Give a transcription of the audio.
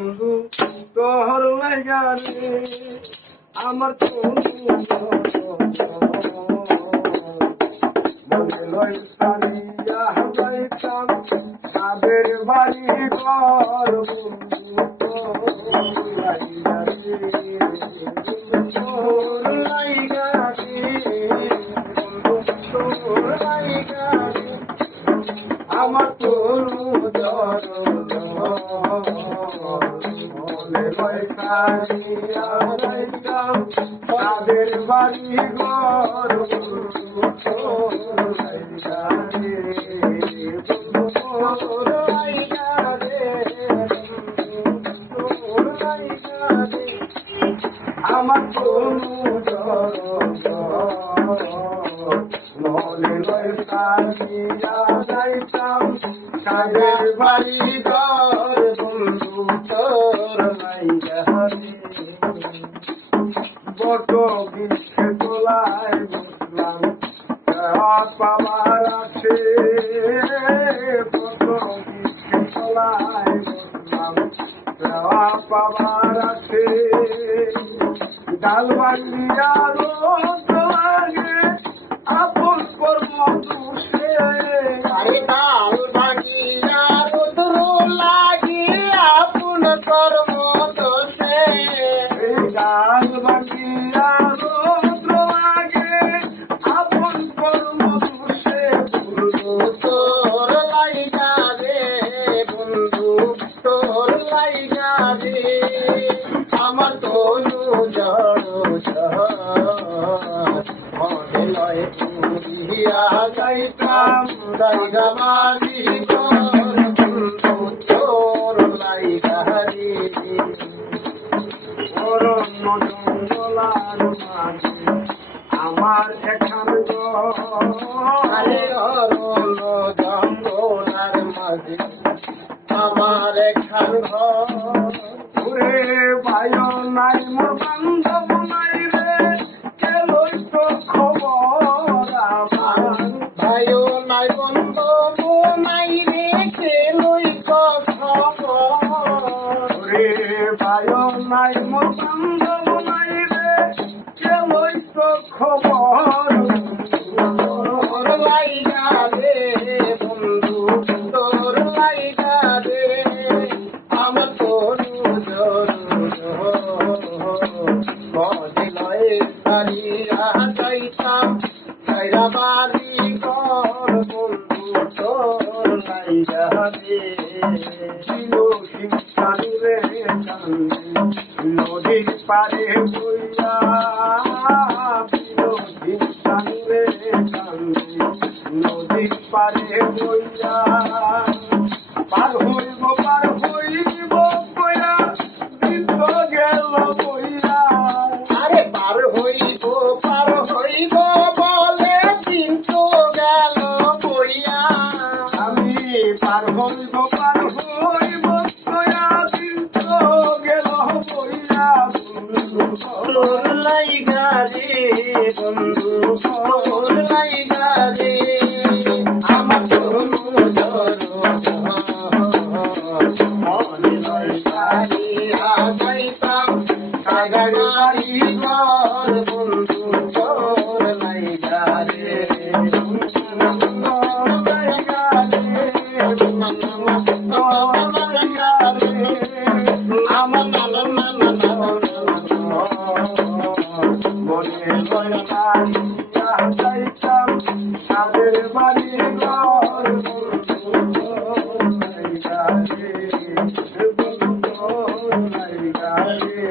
বন্ধু তোর লাইগা রে আমার মনে লয় সারিয়া যাইতাম সাদের বাড়ি ঘর বন্ধু তোর লাইগা রে তোর লাইগা রে আমার তনু মনে লয় সারিয়া যাইতাম সাদের বাড়ি ঘর আমার মনে লয় সারিয়া যাইতাম সাদের বাড়ি ঘর বন্ধু তোর লাইগা রে বট বৃক্ষে তোলায় বসলাম পাবার আছে বট বৃক্ষে তোলায় বসলাম পাবার আছে ডাল বান্ডিয়া রোদ লাগে আপন কর্ম দুষে ডাল বান্ডিয়া রোদ লাগে আপন কর্ম দোষে ডাল বান্ডিয়া রোদ লাগে আপন কর্ম দুষে বন্ধু তোর লাইগা রে বন্ধু তোর লাইগা রে আমার তনু মনে লয় পুরিয়া যাইতাম জায়গা বাড়ি ঘর বন্ধু তোর লাইগা রে অরণ্য জঙ্গলার মাঝে আমার এখান আরে অরণ্য জঙ্গলার মাঝে আমার এখান ঘুরে বায়ু নাই মোর বান্ধব নাই রে কেলই তো খবর আমার ভাইও নাই বন্ধব নাই রে কেলই তো খবর ঘুরে বায়ু নাই মোর বান্ধব নাই রে কেলই তো খবর তোর লাইগা রে বন্ধু তোর লাইগা রে আমার তনু মনে লয় সারিয়া যাইতাম সাইরা বাড়ি ঘর বন্ধু তোর লাইগা রে রে নদীর পারে বইয়া রে নদীর পারে বইয়া পার হইব বইয়া দিত গেল বইয়া আরে পার হইব বলে দিন তো গেল বইয়া আমি পার হইব বইয়া দিত গেল বইয়া তোর লাইগা রে বন্ধু তোর লাইগা রে আমার তনু মনে লয় সারিয়া যাইতাম সাগর বাড়ি ঘর বন্ধু তোর লাইগা রে আমার মনে লয় সারিয়া যাইতাম সাদের বাড়ি ঘর বন্ধু লাইগা রে বন্ধু লাইগা রে